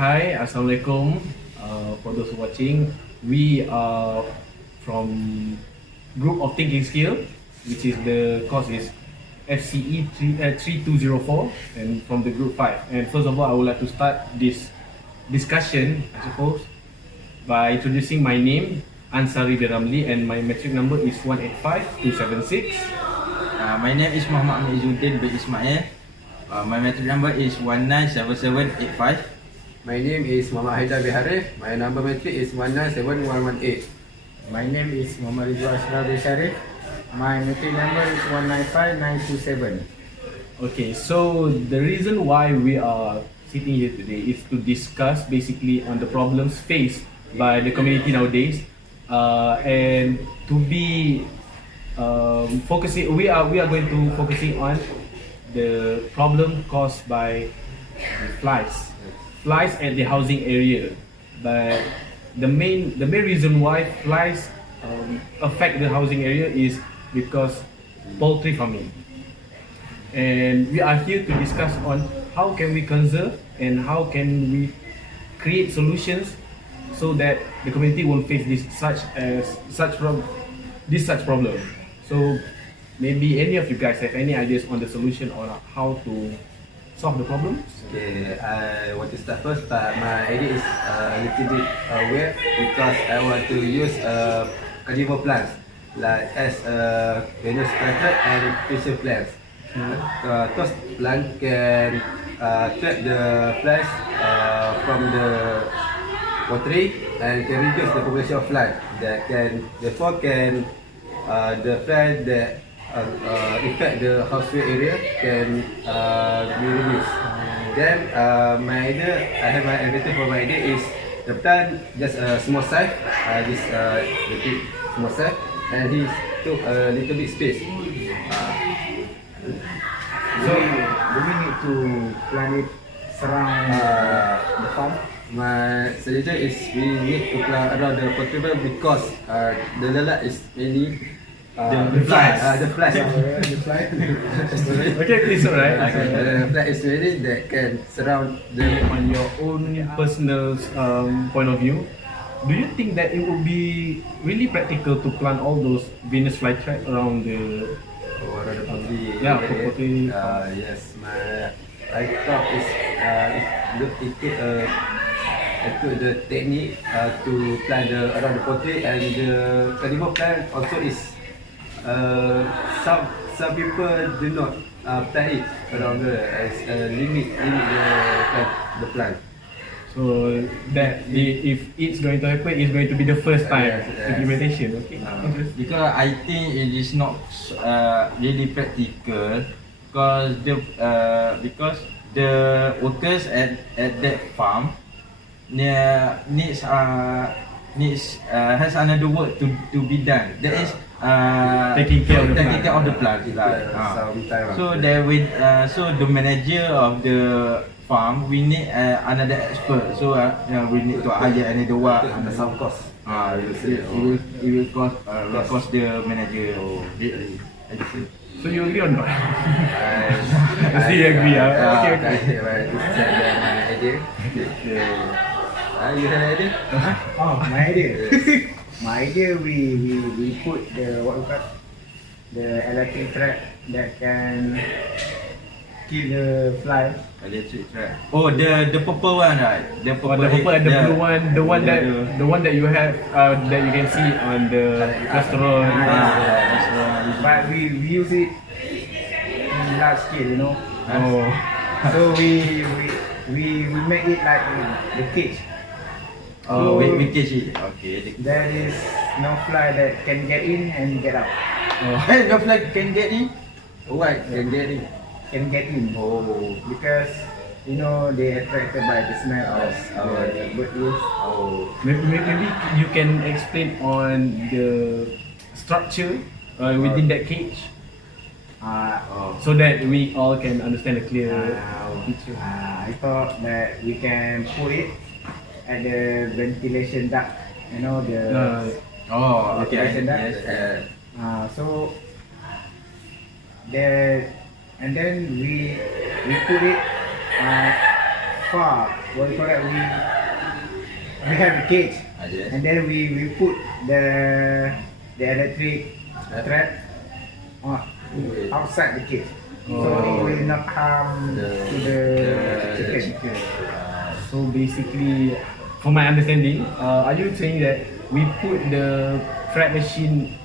Hi, Assalamualaikum. For those watching, we are from Group of Thinking Skill, which is the course is FCE 3204, and from the Group 5. And first of all, I would like to start this discussion, I suppose, by introducing my name, Ansari Biramli, and my metric number is 185276. My name is Muhammad Amizuddin bin Ismail. My metric number is 197785. My name is Muhammad Haidar bin Harif. My number metric is 197118. My name is Muhammad Ridwan Asrar bin Sharif. My metric number is 195927. Okay, so the reason why we are sitting here today is to discuss basically on the problems faced by the community nowadays, and to be focusing. We are going to focusing on the problem caused by the flies at the housing area. But the main reason why flies affect the housing area is because poultry farming. And we are here to discuss on how can we conserve and how can we create solutions so that the community won't face such problem. So maybe any of you guys have any ideas on the solution or how to solve the problem? Okay, I want to start first. My idea is a little bit weird because I want to use carnivore plants like as Venus flytrap and facial plants. Those plants can trap the flies from the poultry and can reduce the population of flies. That can therefore can the fly that affect the houseway area can be reduced. Then my idea, I have my idea for my idea is the plant just a small size, this little small size, and he took a little bit space. So, do we need to plant it surround the farm? My suggestion is we need to plant around the poultry farm because the lalat is mainly The flies. The flies. The fly? Okay, please, alright. The fly is really that can surround the. On your own personal point of view, do you think that it would be really practical to plant all those Venus flytrap around the Around the poultry. Yeah, for poultry. Yes, I thought it took the technique to plant around the poultry, and the carnivore plant also is some people do not plant it around as limit the plant. So that if it's going to happen, it's going to be the first time Yes. implementation. Okay. Because I think it is not really practical because the workers at that farm needs has another work to be done. That is Taking care of the plant. Sometime. So the manager of the farm, we need another expert. So we need to hire another one. Under some cost. It will cost the manager. So you agree or not? I still agree. Okay. This is my idea. You have an idea? Oh, my idea. My idea, we put the electric trap that can kill the fly. Electric trap. Oh, the purple one, right? The purple and the blue one, the one that you have that you can see on the restaurant. But we use it in large scale, you know. Oh. So we make it like the cage. Oh, we catch it. Okay. There is no fly that can get in and get out. Hey, the fly can get in? Why can get it? Can get in. Oh. Because you know they attracted by the smell of the bird nest. Oh. Maybe you can explain on the structure within that cage, so that we all can understand a clear picture. I thought that we can put it at the ventilation duct. You know the Oh, okay. ventilation duct. Yes. So there, and then we put it far what you call that? We have a cage, Yes. and then we put the electric trap outside the cage, so it will not harm The- to the chicken. So basically, from my understanding, are you saying that we put the trap machine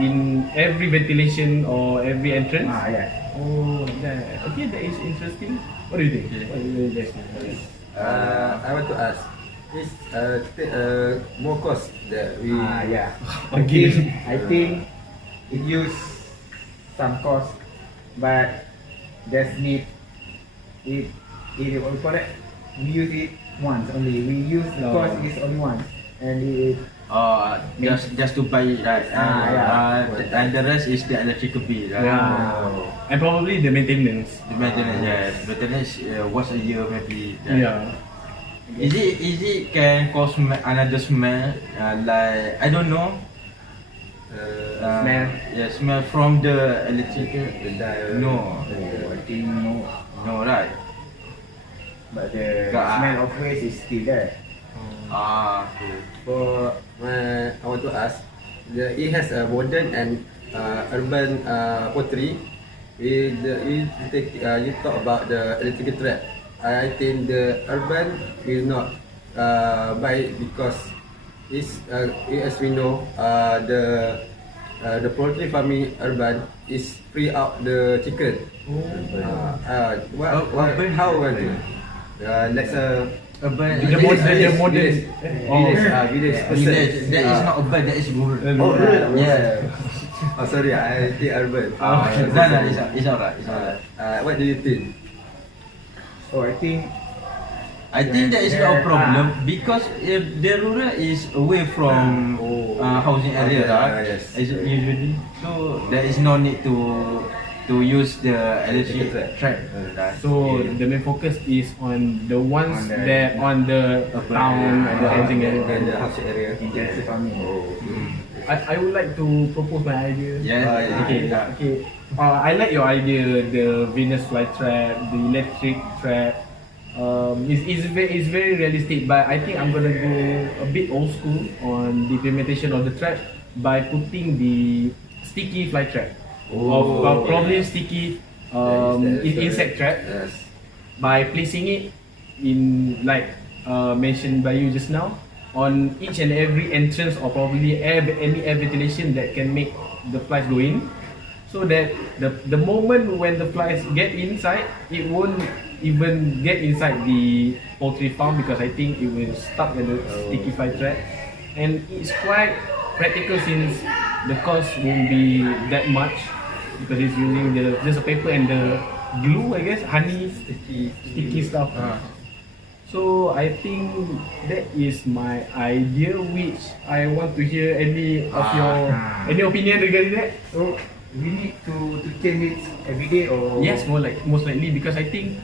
in every ventilation or every entrance? Yeah. Oh, that. Okay, that is interesting. What do you think? Okay. What do you guys think? I want to ask, is more cost that we Yeah. Again. I think it use some cost, but there's need. It what you call it? We use it once only. We use the No. cost is only once, and it Just to buy it, right? Yeah. And the rest is the electrical bill, right? Yeah. And probably the maintenance. The maintenance, yes. Maintenance once a year maybe. right? Yeah. Is it can cause another smell? Like I don't know. Smell? Yeah, smell from the electrical. No, I think no, no, right? but the Got- smell of waste is still there. Okay. For I want to ask, it has a modern and urban poultry. You talk about the electrical trap. I think the urban will not buy it because as we know, the poultry farming urban is free out the chicken. How will do? Let's Urban. The modern. village, person. Village. That is not urban. That is rural. Oh, rural. Yeah. Oh, sorry, I think urban. No, it's alright. It's alright. What do you think? So I think I think that is not a problem because if the rural is away from housing area, Okay, right? yes. Usually, so there is no need to use the electric track. Right? So the main focus is on the ones On the- that on the town and the housing And area. the house area. intensive farming. I would like to propose my idea. Yes. Okay. Okay. I like your idea, the Venus fly trap, the electric trap. It's very realistic, but I think I'm gonna go a bit old school on the implementation of the trap by putting the sticky fly trap, or probably sticky insect trap, Yes. by placing it in, like mentioned by you just now, on each and every entrance, or probably any air ventilation that can make the flies go in, so that the moment when the flies get inside, it won't even get inside the poultry farm, because I think it will stuck in the sticky fly trap, and it's quite practical since the cost won't be that much, because it's using just a paper and the glue, I guess, honey, sticky stuff. So I think that is my idea, which I want to hear any of your any opinion regarding that. So we need to change it every day, or Yes, most likely, because I think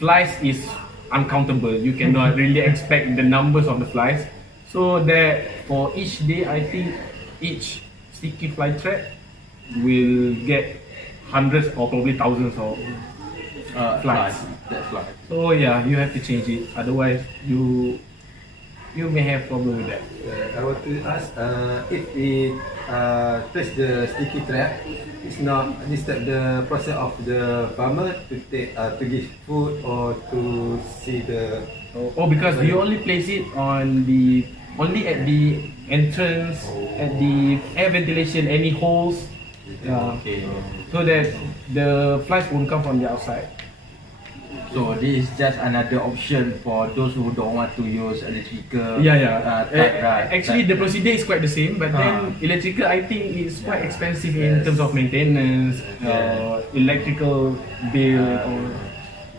flies is uncountable. You cannot really expect the numbers of the flies. So that for each day, I think each sticky fly trap will get hundreds or probably thousands of flies. That's fly. So yeah, you have to change it. Otherwise, you may have problem with that. I want to ask, if we place the sticky trap, it's not disturb the process of the farmer to take to give food or to see the. Oh, because you only place it only at the entrance, at the air ventilation, any holes, Okay. so that the flies won't come from the outside. So this is just another option for those who don't want to use electrical. Yeah. type, right? Actually, the procedure is quite the same, but then electrical, I think, is quite expensive in terms of maintenance, electrical bill.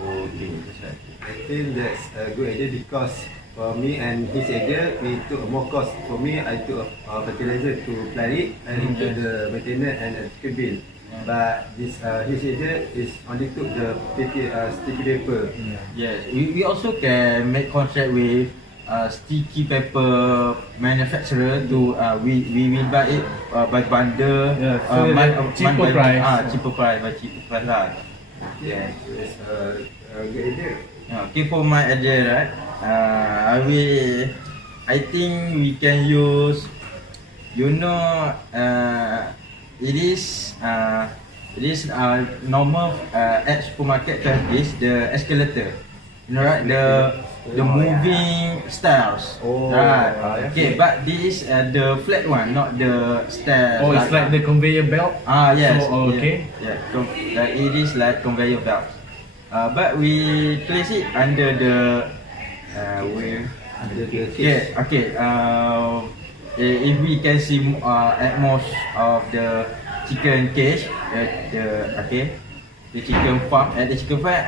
Okay, that's right. I think that's a good idea because for me and his idea, we took more cost. For me, I took a fertilizer to plant it and into the maintenance and electrical bill. But this his idea is only took the sticky paper. Yes, we also can make contract with sticky paper manufacturer to we will buy it by bundle. Yeah, so that cheaper by price. cheaper price lah. Yes, it's a good idea. Okay, for my idea, right? I think we can use, you know, it is normal at supermarket to have this, the escalator. You know, right? The moving stairs. Oh, Right. Okay, okay. but this is the flat one, not the stairs. Oh, it's like the conveyor belt. Yes. So, okay. It is like conveyor belt. But we place it under the with Under the okay, cage. okay. If we can see at most of the chicken cage, the chicken farm. At the chicken farm,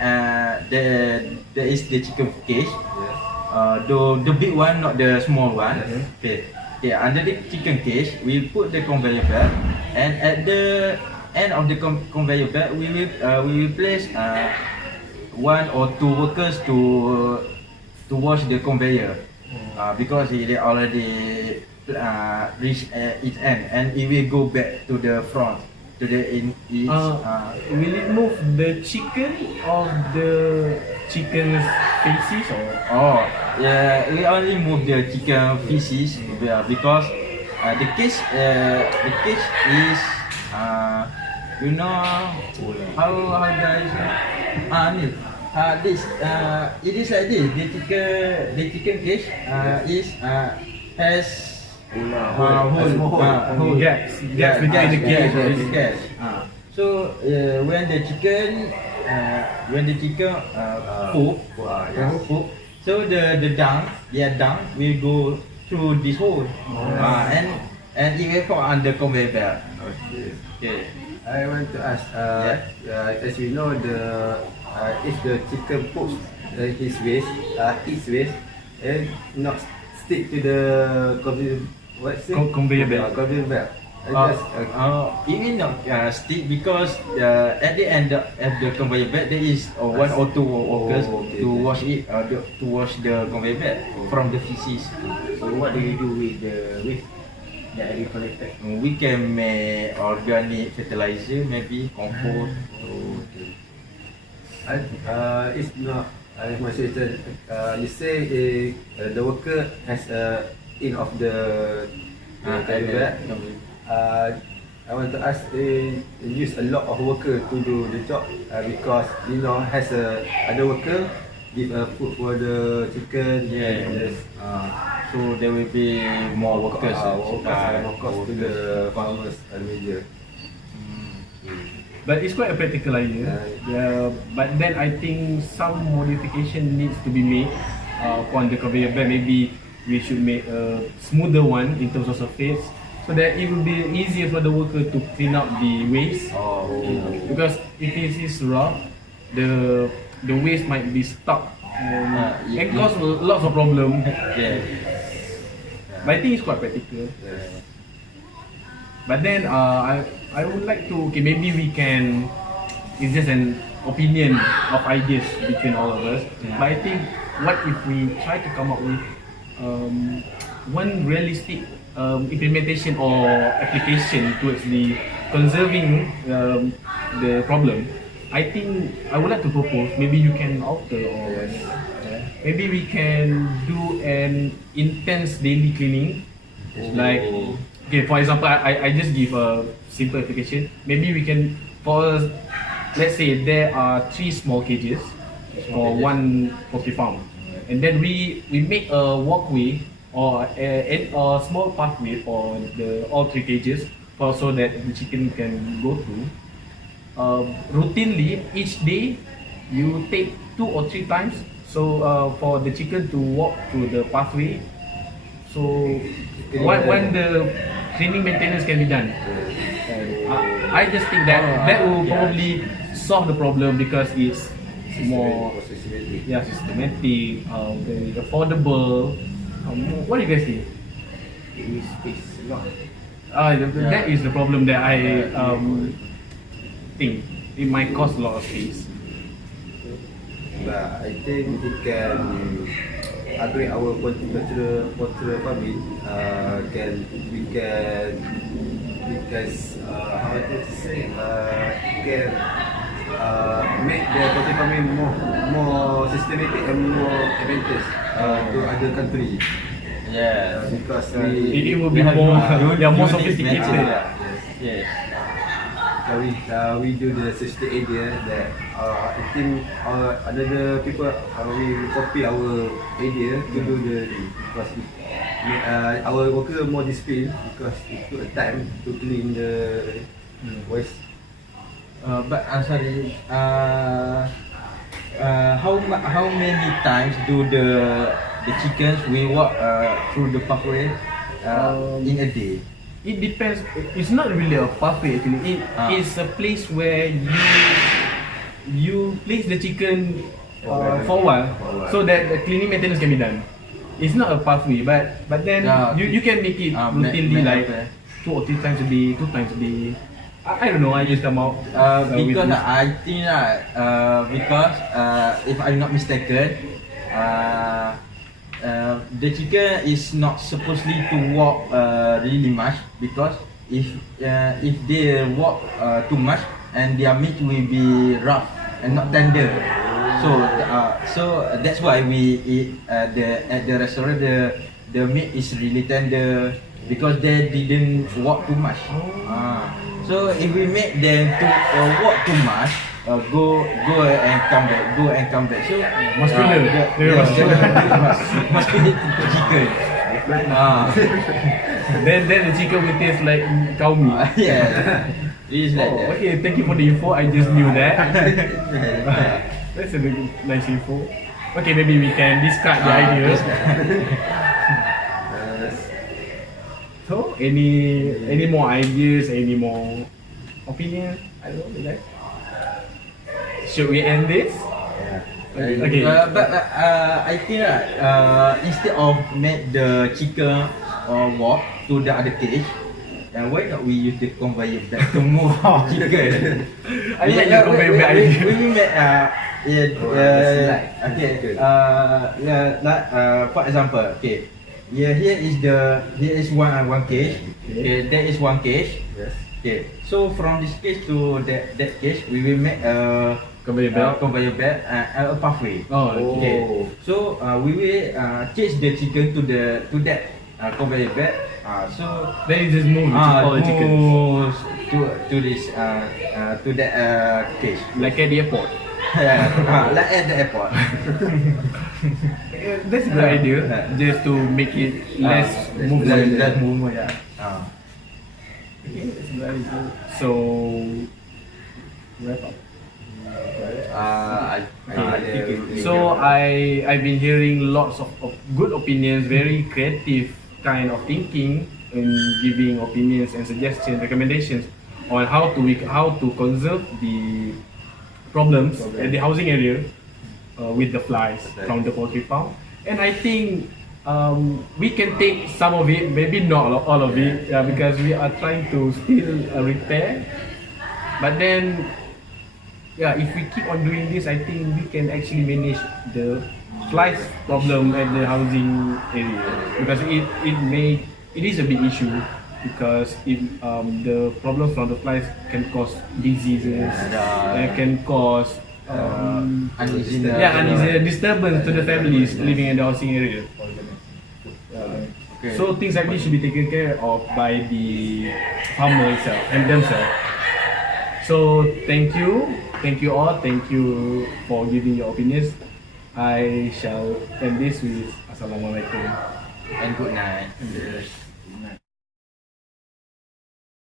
there is the chicken cage. Yes. The big one, not the small one. Yes. Okay. Okay. Under the chicken cage, we put the conveyor belt, and at the end of the conveyor belt, we will place one or two workers to wash the conveyor, because they already reach its end, and it will go back to the front, to the in its. Will it move the chicken or the chicken's faces or? Oh, yeah, we only move the chicken feces because the cage is you know how guys this it is like this. The chicken cage is has hole. Gaps between the cage. Yes. So when the chicken poop, so the dung will go through this hole, and it will fall under conveyor belt. Okay. Okay. I want to ask, as we know, if the chicken poops its waste, and not stick to the Conveyor belt. Conveyor belt. It will not stick because at the end of the conveyor belt there is one or two workers okay. to wash it, to wash the conveyor belt from the feces. So what do you do with the waste that you collected? We can make organic fertilizer, maybe compost. It's not. My suggestion. You say the worker has in of the conveyor belt. I want to ask, use a lot of worker to do the job because has other worker give food for the chicken. Yes. So there will be more workers. More cost to the farmers and major. But it's quite a practical idea. But then I think some modification needs to be made on the conveyor belt. Maybe we should make a smoother one in terms of surface, so that it will be easier for the worker to clean up the waste. Because if it is rough, the waste might be stuck and cause lots of problem. Yeah. But I think it's quite practical. But then I would like to, maybe we can, it's just an opinion of ideas between all of us. But I think, what if we try to come up with one realistic implementation or application towards the conserving the problem. I think I would like to propose, maybe you can alter, or maybe we can do an intense daily cleaning. Like, okay, for example, I just give a simple application. Maybe we can, let's say there are 3 small cages for one poultry farm, and then we make a walkway or a small pathway for all 3 cages, so that the chicken can go through. Routinely, each day you take 2 or 3 times, so for the chicken to walk through the pathway, so when the cleaning maintenance can be done. I just think that will probably solve the problem, because it's more systematic, very affordable. What do you guys think? It will space a lot. That is the problem that I think it might cost a lot of space. But I think it can upgrade our poultry farming. We can how to say, can make the poultry farming more systematic and more advantageous to other country. Yeah. Because It will be They have more, unique yeah, more method. sophisticated. Yes. we do the system idea that I think another people will copy our idea to do the because it make our worker more disciplined because it took a time to clean the waste. But sorry. How many times do the chickens will walk through the pathway in a day? It depends. It's not really a pathway actually. It is a place where you place the chicken for a while, so that the cleaning maintenance can be done. It's not a pathway, but then you can make it routinely like 2 or 3 times a day, 2 times a day. I don't know. I just come out Because I think because if I'm not mistaken, the chicken is not supposedly to walk really much because if they walk too much and their meat will be rough and not tender. So that's why we eat at the restaurant the meat is really tender because they didn't walk too much. So if we make them to walk too much, go and come back. So muscular. muscular chicken. Then the chicken will taste like cow meat. Yeah, it's like that. Okay, thank you for the info. I just knew that. That's a very nice info. Okay, maybe we can discard the idea. So, any more ideas? Any more opinions? I don't know, guys. Should we end this? Okay. But I think instead of make the chicken walk to the other cage, why not we use the conveyor belt to move chicken? I like the conveyor belt idea. We make for example, okay. Yeah, here is one cage. Okay, there is one cage. Yes. Okay, so from this cage to that cage, we will make a Conveyor belt. and a pathway. Oh, okay. So we will chase the chicken to that conveyor belt. So Then you just move all the chickens. moves to this to that cage. Like at the airport. Like at the airport. That's a good idea. Just to make it less movement. Less movement. Okay, that's very good. So, wrap up. So I've been hearing lots of good opinions, very creative kind of thinking, and giving opinions and suggestions, recommendations on how to conserve the problems at the housing area with the flies from the poultry farm. And I think we can take some of it, maybe not all of it, because we are trying to still repair. But then, if we keep on doing this, I think we can actually manage the flies problem at the housing area, because it is a big issue, because the problems from the flies can cause diseases, can cause disturbance to the families living in the housing area. So things like this should be taken care of by the farmer itself and themselves. So thank you all, thank you for giving your opinions. I shall end this with Assalamualaikum And good night. and good night.